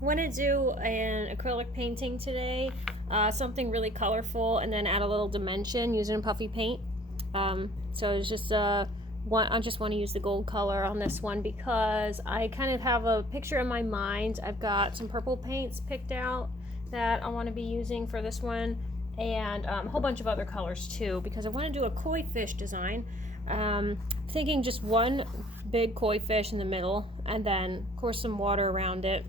want to do an acrylic painting today, something really colorful, and then add a little dimension using a puffy paint. So it's just I just want to use the gold color on this one because I kind of have a picture in my mind. I've got some purple paints picked out that I want to be using for this one, and a whole bunch of other colors too, because I want to do a koi fish design. Thinking just one big koi fish in the middle, and then of course some water around it,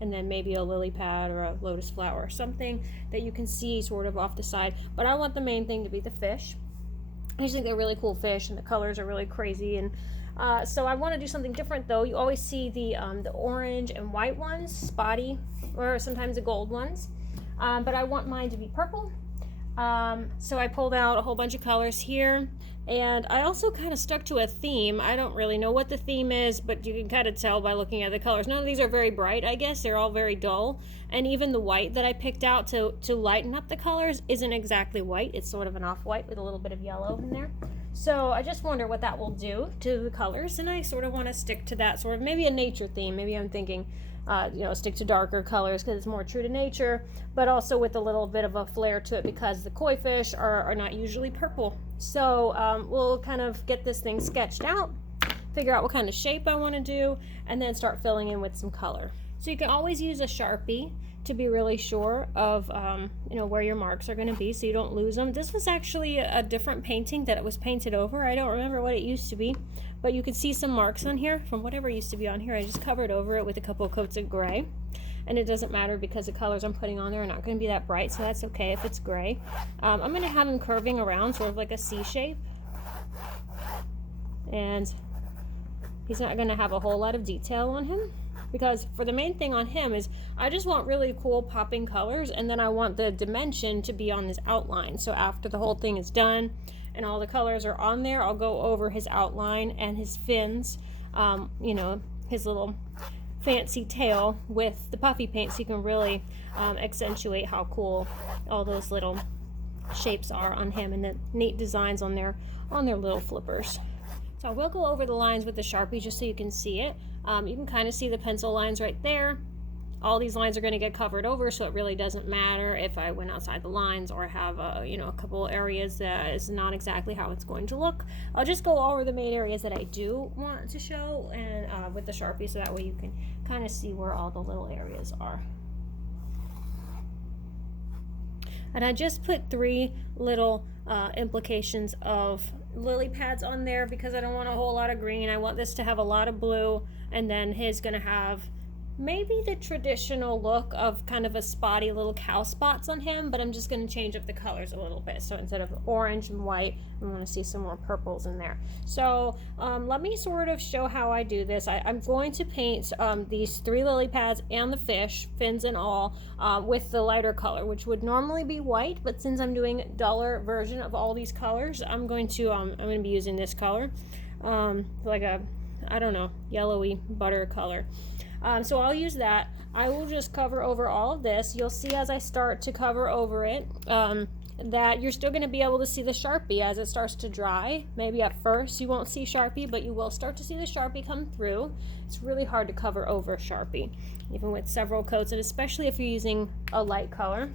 and then maybe a lily pad or a lotus flower, something that you can see sort of off the side. But I want the main thing to be the fish. I just think they're really cool fish, and the colors are really crazy. And so I want to do something different, though. You always see the orange and white ones, spotty, or sometimes the gold ones. But I want mine to be purple. So I pulled out a whole bunch of colors here, and I also kind of stuck to a theme. I don't really know what the theme is, but you can kind of tell by looking at the colors. None of these are very bright, I guess. They're all very dull, and even the white that I picked out to lighten up the colors isn't exactly white. It's sort of an off-white with a little bit of yellow in there. So I just wonder what that will do to the colors, and I sort of want to stick to that sort of maybe a nature theme. Maybe I'm thinking stick to darker colors because it's more true to nature, but also with a little bit of a flair to it because the koi fish are not usually purple. So we'll kind of get this thing sketched out, figure out what kind of shape I want to do, and then start filling in with some color. So you can always use a Sharpie to be really sure of where your marks are going to be so you don't lose them. This was actually a different painting that it was painted over. I don't remember what it used to be, but you can see some marks on here from whatever used to be on here. I just covered over it with a couple of coats of gray, and it doesn't matter because the colors I'm putting on there are not going to be that bright, so that's okay if it's gray. I'm going to have him curving around sort of like a C shape, and he's not going to have a whole lot of detail on him, because for the main thing on him is I just want really cool popping colors, and then I want the dimension to be on this outline. So after the whole thing is done and all the colors are on there, I'll go over his outline and his fins, his little fancy tail with the puffy paint, so you can really accentuate how cool all those little shapes are on him and the neat designs on their little flippers. So I will go over the lines with the Sharpie just so you can see it. You can kind of see the pencil lines right there. All these lines are going to get covered over, so it really doesn't matter if I went outside the lines or have a couple areas that is not exactly how it's going to look. I'll just go over the main areas that I do want to show and with the Sharpie, so that way you can kind of see where all the little areas are. And I just put 3 little implications of lily pads on there because I don't want a whole lot of green. I want this to have a lot of blue, and then his gonna have maybe the traditional look of kind of a spotty little cow spots on him, but I'm just going to change up the colors a little bit. So instead of orange and white, I want to see some more purples in there. So let me sort of show how I do this. I'm going to paint these 3 lily pads and the fish, fins and all, with the lighter color, which would normally be white, but since I'm doing a duller version of all these colors, I'm going to be using this color, like a, I don't know, yellowy butter color. So I'll use that. I will just cover over all of this. You'll see as I start to cover over it that you're still going to be able to see the Sharpie as it starts to dry. Maybe at first you won't see Sharpie, but you will start to see the Sharpie come through. It's really hard to cover over Sharpie, even with several coats, and especially if you're using a light color.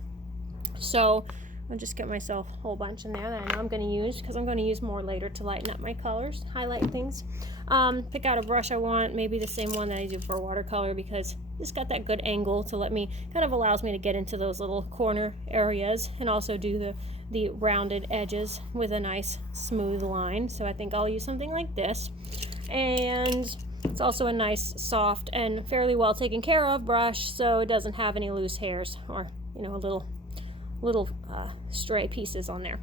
So I'll just get myself a whole bunch in there that I know I'm going to use, because I'm going to use more later to lighten up my colors, highlight things. Pick out a brush I want, maybe the same one that I do for watercolor, because it's got that good angle to let me, kind of allows me to get into those little corner areas and also do the rounded edges with a nice smooth line. So I think I'll use something like this. And it's also a nice, soft, and fairly well taken care of brush, so it doesn't have any loose hairs or, little stray pieces on there.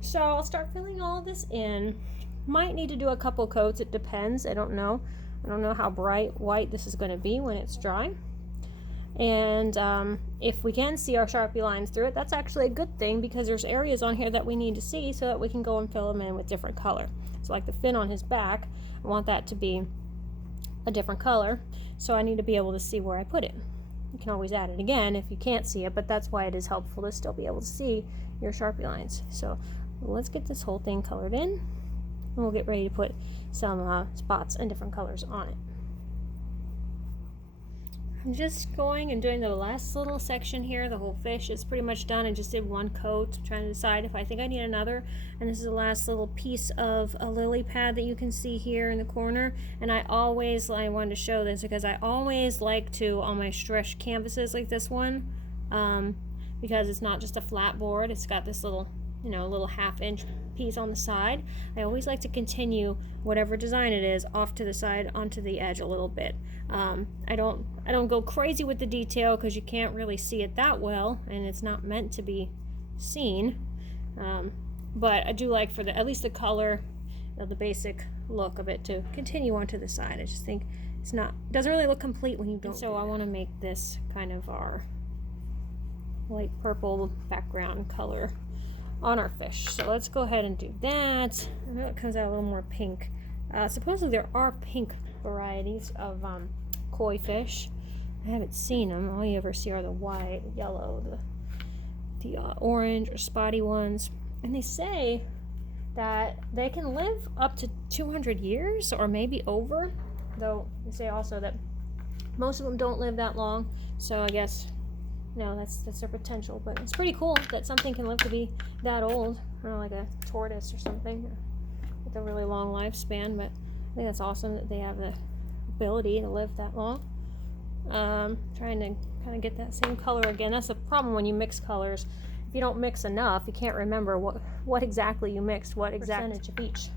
So I'll start filling all this in. Might need to do a couple coats, it depends. I don't know how bright white this is going to be when it's dry. And if we can see our Sharpie lines through it, that's actually a good thing, because there's areas on here that we need to see so that we can go and fill them in with different color. So like the fin on his back, I want that to be a different color, so I need to be able to see where I put it. You can always add it again if you can't see it, but that's why it is helpful to still be able to see your Sharpie lines. So let's get this whole thing colored in, and we'll get ready to put some spots and different colors on it. I'm just going and doing the last little section here. The whole fish is pretty much done. I just did one coat. I'm trying to decide if I think I need another. And this is the last little piece of a lily pad that you can see here in the corner. And I wanted to show this because I always like to, on my stretch canvases like this one, because it's not just a flat board. It's got this little, little half-inch piece on the side. I always like to continue whatever design it is off to the side onto the edge a little bit. I don't go crazy with the detail because you can't really see it that well, and it's not meant to be seen. But I do like for at least the color, the basic look of it to continue onto the side. I just think doesn't really look complete when you don't. So I want to make this kind of our light purple background color on our fish. So let's go ahead and do that. I know it comes out a little more pink. Supposedly there are pink varieties of koi fish. I haven't seen them. All you ever see are the white, yellow, the orange or spotty ones. And they say that they can live up to 200 years or maybe over. Though they say also that most of them don't live that long. So I guess that's their potential. But it's pretty cool that something can live to be that old. I don't know, like a tortoise or something with a really long lifespan. But I think that's awesome that they have the ability to live that long. Trying to kind of get that same color again. That's the problem when you mix colors. If you don't mix enough, you can't remember what exactly you mixed, what exact percentage of each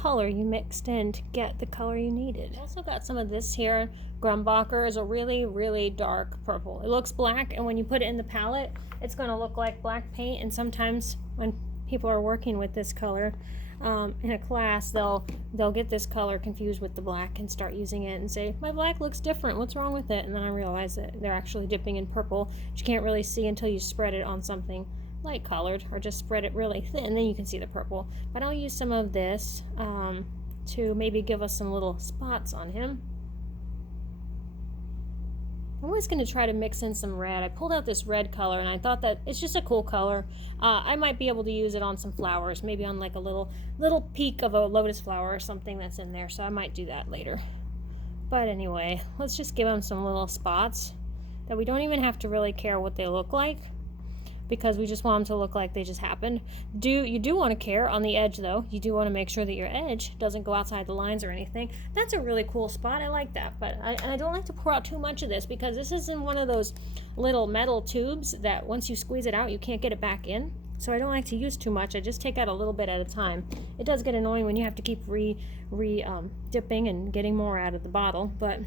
color you mixed in to get the color you needed. Also got some of this here. Grumbacher is a really, really dark purple. It looks black, and when you put it in the palette, it's going to look like black paint. And sometimes when people are working with this color in a class, they'll get this color confused with the black and start using it and say, my black looks different, what's wrong with it? And then I realize that they're actually dipping in purple, which you can't really see until you spread it on something light colored, or just spread it really thin, and then you can see the purple. But I'll use some of this to maybe give us some little spots on him. I'm always going to try to mix in some red. I pulled out this red color, and I thought that it's just a cool color. I might be able to use it on some flowers, maybe on like a little peak of a lotus flower or something that's in there, so I might do that later. But anyway, let's just give them some little spots that we don't even have to really care what they look like, because we just want them to look like they just happened. You do want to care on the edge, though. You do want to make sure that your edge doesn't go outside the lines or anything. That's a really cool spot. I like that. But I don't like to pour out too much of this, because this is in one of those little metal tubes that once you squeeze it out, you can't get it back in. So I don't like to use too much. I just take out a little bit at a time. It does get annoying when you have to keep dipping and getting more out of the bottle. But,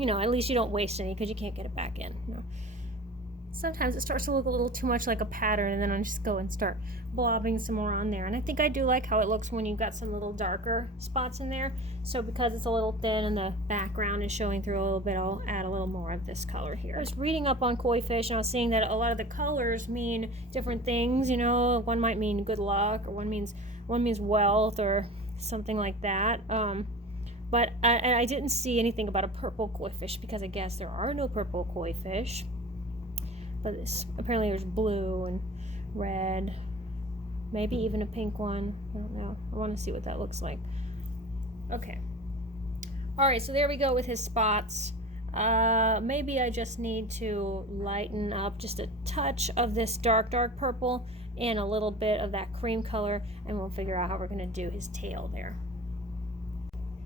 at least you don't waste any, because you can't get it back in. Sometimes it starts to look a little too much like a pattern, and then I just go and start blobbing some more on there. And I think I do like how it looks when you've got some little darker spots in there. So because it's a little thin and the background is showing through a little bit, I'll add a little more of this color here. I was reading up on koi fish, and I was seeing that a lot of the colors mean different things. One might mean good luck, or one means wealth, or something like that. But I didn't see anything about a purple koi fish, because I guess there are no purple koi fish. But apparently there's blue and red, maybe even a pink one. I don't know. I want to see what that looks like. Okay. All right, so there we go with his spots. Maybe I just need to lighten up just a touch of this dark purple and a little bit of that cream color, and we'll figure out how we're going to do his tail there.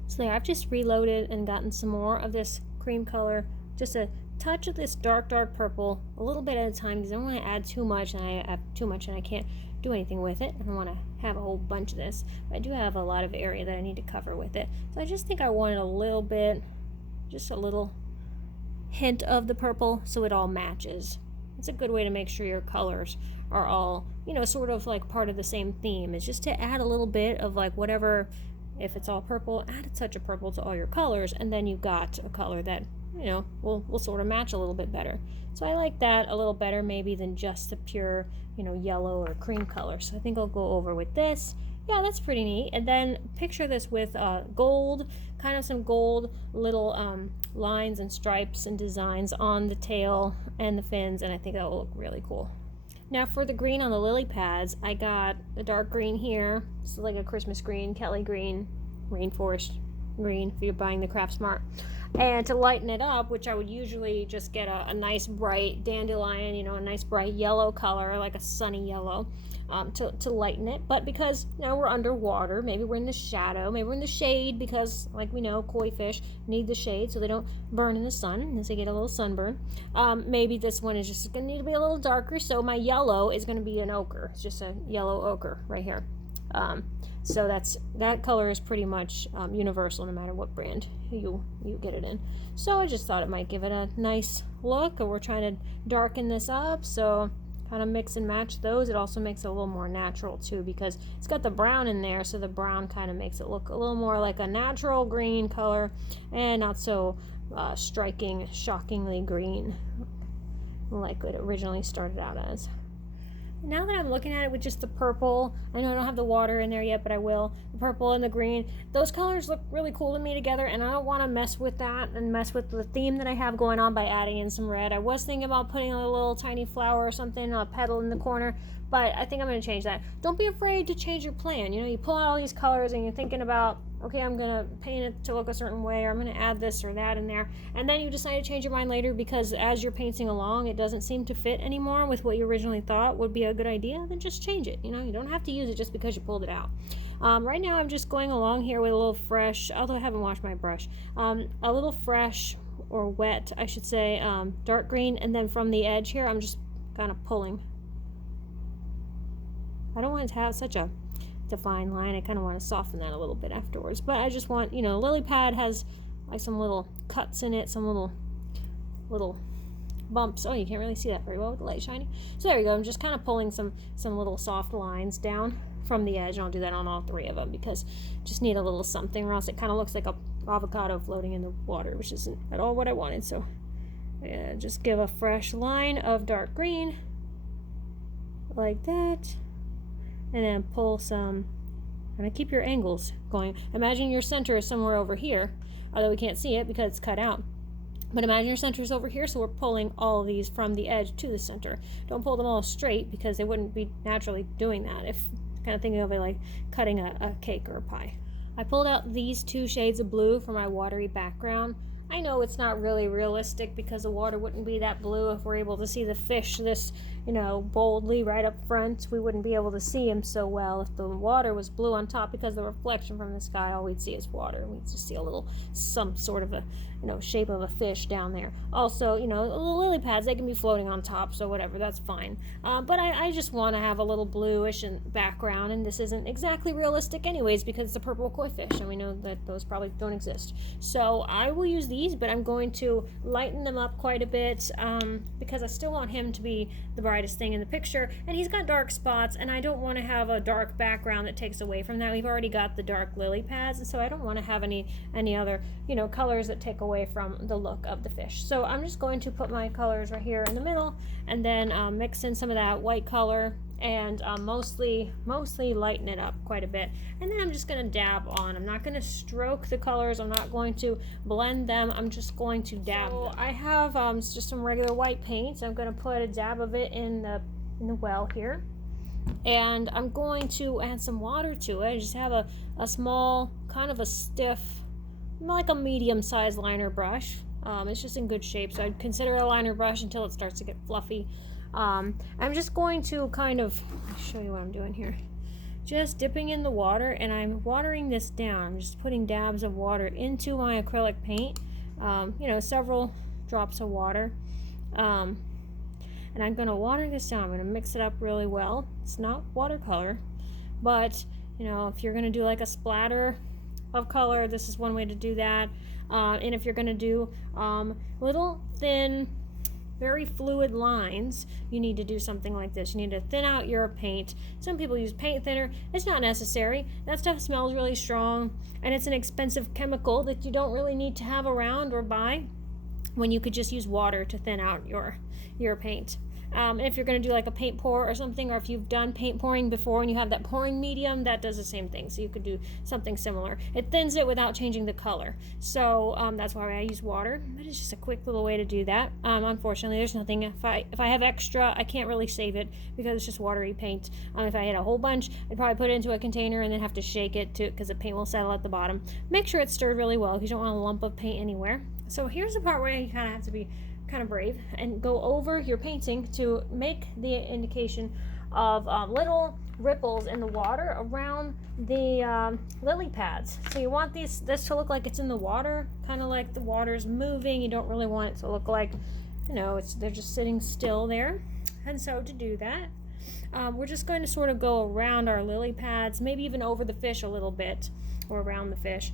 So there, I've just reloaded and gotten some more of this cream color, just a touch of this dark purple, a little bit at a time, because I don't want to add too much, and I have too much and I can't do anything with it. I don't want to have a whole bunch of this, but I do have a lot of area that I need to cover with it. So I just think I wanted a little bit, just a little hint of the purple, so it all matches. It's a good way to make sure your colors are all, sort of like part of the same theme, is just to add a little bit of like whatever. If it's all purple, add a touch of purple to all your colors, and then you've got a color that will sort of match a little bit better. So I like that a little better maybe than just the pure, yellow or cream color. So I think I'll go over with this. Yeah, that's pretty neat. And then picture this with gold, kind of some gold little lines and stripes and designs on the tail and the fins, and I think that will look really cool. Now for the green on the lily pads, I got a dark green here. It's like a Christmas green, Kelly green, rainforest green if you're buying the Craft Smart. And to lighten it up, which I would usually just get a nice bright dandelion, you know, a nice bright yellow color, like a sunny yellow, to lighten it. But because, you know, we're underwater, maybe we're in the shadow, maybe we're in the shade, because like we know, koi fish need the shade so they don't burn in the sun as they get a little sunburn. Maybe this one is just going to need to be a little darker, so my yellow is going to be an ochre. It's just a yellow ochre right here. So that color is pretty much universal no matter what brand you get it in. So I just thought it might give it a nice look, and we're trying to darken this up, so kind of mix and match those. It also makes it a little more natural too, because it's got the brown in there, so the brown kind of makes it look a little more like a natural green color and not so striking, shockingly green like it originally started out as. Now that I'm looking at it with just the purple, I know I don't have the water in there yet, but I will. The purple and the green, those colors look really cool to me together, and I don't want to mess with that and mess with the theme that I have going on by adding in some red. I was thinking about putting a little tiny flower or something, a petal in the corner, but I think I'm going to change that. Don't be afraid to change your plan. You know, you pull out all these colors and you're thinking about, okay, I'm going to paint it to look a certain way, or I'm going to add this or that in there, and then you decide to change your mind later because as you're painting along, it doesn't seem to fit anymore with what you originally thought would be a good idea, then just change it. You know, you don't have to use it just because you pulled it out. Right now I'm just going along here with a little fresh, although I haven't washed my brush, a little fresh, or wet, I should say, dark green, and then from the edge here, I'm just kind of pulling. I don't want it to have such a defined line. I kind of want to soften that a little bit afterwards, but I just want, you know, lily pad has like some little cuts in it, some little bumps. Oh, you can't really see that very well with the light shining. So there you go. I'm just kind of pulling some little soft lines down from the edge, and I'll do that on all three of them because just need a little something, or else it kind of looks like a avocado floating in the water, which isn't at all what I wanted. So yeah, just give a fresh line of dark green like that, and then pull some, and keep your angles going. Imagine your center is somewhere over here, although we can't see it because it's cut out. But imagine your center is over here, so we're pulling all of these from the edge to the center. Don't pull them all straight because they wouldn't be naturally doing that, if kind of thinking of it like cutting a cake or a pie. I pulled out these two shades of blue for my watery background. I know it's not really realistic because the water wouldn't be that blue if we're able to see the fish this, you know, boldly right up front. We wouldn't be able to see him so well if the water was blue on top, because the reflection from the sky, all we'd see is water. We'd just see a little, some sort of a, you know, shape of a fish down there. Also, you know, the lily pads, they can be floating on top, so whatever, that's fine. But I just want to have a little bluish background, and this isn't exactly realistic anyways because it's a purple koi fish, and we know that those probably don't exist. So I will use these, but I'm going to lighten them up quite a bit because I still want him to be the brightest thing in the picture, and he's got dark spots, and I don't want to have a dark background that takes away from that. We've already got the dark lily pads, and so I don't want to have any other, you know, colors that take away from the look of the fish. So I'm just going to put my colors right here in the middle, and then mix in some of that white color, and mostly lighten it up quite a bit, and then I'm just going to dab on. I'm not going to stroke the colors, I'm not going to blend them, I'm just going to dab them. I have just some regular white paint, so I'm going to put a dab of it in the well here, and I'm going to add some water to it. I just have a small, kind of a stiff, like a medium-sized liner brush. It's just in good shape, so I'd consider a liner brush until it starts to get fluffy. I'm just going to kind of show you what I'm doing here. Just dipping in the water, and I'm watering this down. I'm just putting dabs of water into my acrylic paint, you know, several drops of water. And I'm going to water this down. I'm going to mix it up really well. It's not watercolor, but, you know, if you're going to do like a splatter of color, this is one way to do that. And if you're going to do little thin, very fluid lines, you need to do something like this. You need to thin out your paint. Some people use paint thinner. It's not necessary. That stuff smells really strong, and it's an expensive chemical that you don't really need to have around or buy, when you could just use water to thin out your paint. And if you're going to do like a paint pour or something, or if you've done paint pouring before and you have that pouring medium, that does the same thing. So you could do something similar. It thins it without changing the color. So that's why I use water. But it's just a quick little way to do that. Unfortunately, there's nothing. If I have extra, I can't really save it because it's just watery paint. If I had a whole bunch, I'd probably put it into a container and then have to shake it because the paint will settle at the bottom. Make sure it's stirred really well because you don't want a lump of paint anywhere. So here's the part where you kind of have to be kind of brave and go over your painting to make the indication of little ripples in the water around the lily pads. So you want this to look like it's in the water, kind of like the water's moving. You don't really want it to look like, they're just sitting still there. And so to do that, we're just going to sort of go around our lily pads, maybe even over the fish a little bit, or around the fish,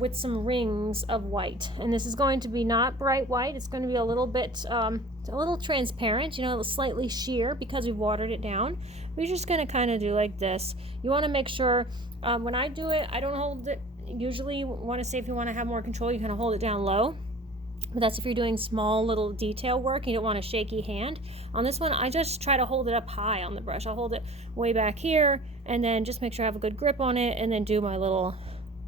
with some rings of white. And this is going to be not bright white. It's going to be a little bit, a little transparent, slightly sheer because we've watered it down. We're just going to kind of do like this. You want to make sure, when I do it, I don't hold it. Usually you want to say if you want to have more control, you kind of hold it down low. But that's if you're doing small little detail work, you don't want a shaky hand. On this one, I just try to hold it up high on the brush. I'll hold it way back here and then just make sure I have a good grip on it, and then do my little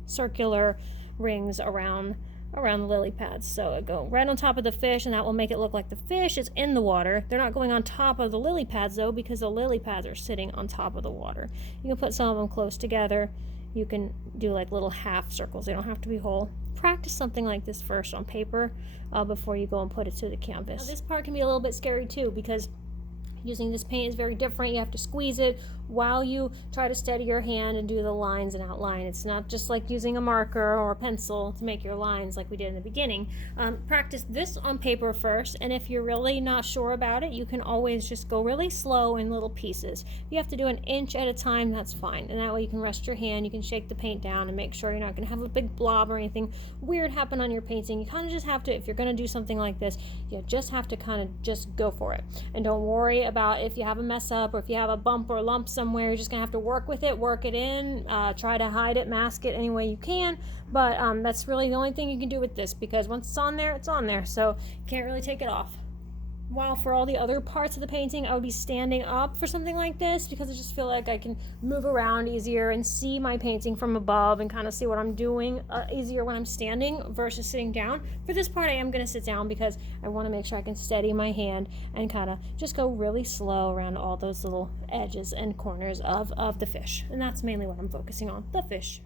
circular rings around the lily pads. So I go right on top of the fish, and that will make it look like the fish is in the water. They're not going on top of the lily pads though, because the lily pads are sitting on top of the water. You can put some of them close together. You can do like little half circles. They don't have to be whole. Practice something like this first on paper before you go and put it to the canvas. Now, this part can be a little bit scary too, because using this paint is very different. You have to squeeze it while you try to steady your hand and do the lines and outline. It's not just like using a marker or a pencil to make your lines like we did in the beginning. Practice this on paper first, and if you're really not sure about it, you can always just go really slow in little pieces. If you have to do an inch at a time, that's fine, and that way you can rest your hand, you can shake the paint down and make sure you're not going to have a big blob or anything weird happen on your painting. You kind of just have to, if you're going to do something like this, you just have to kind of just go for it, and don't worry about if you have a mess up or if you have a bump or a lump somewhere. You're just gonna have to work with it, work it in, try to hide it, mask it any way you can, but that's really the only thing you can do with this, because once it's on there, so you can't really take it off. While for all the other parts of the painting, I would be standing up for something like this, because I just feel like I can move around easier and see my painting from above and kind of see what I'm doing easier when I'm standing versus sitting down. For this part, I am going to sit down because I want to make sure I can steady my hand and kind of just go really slow around all those little edges and corners of the fish. And that's mainly what I'm focusing on, the fish.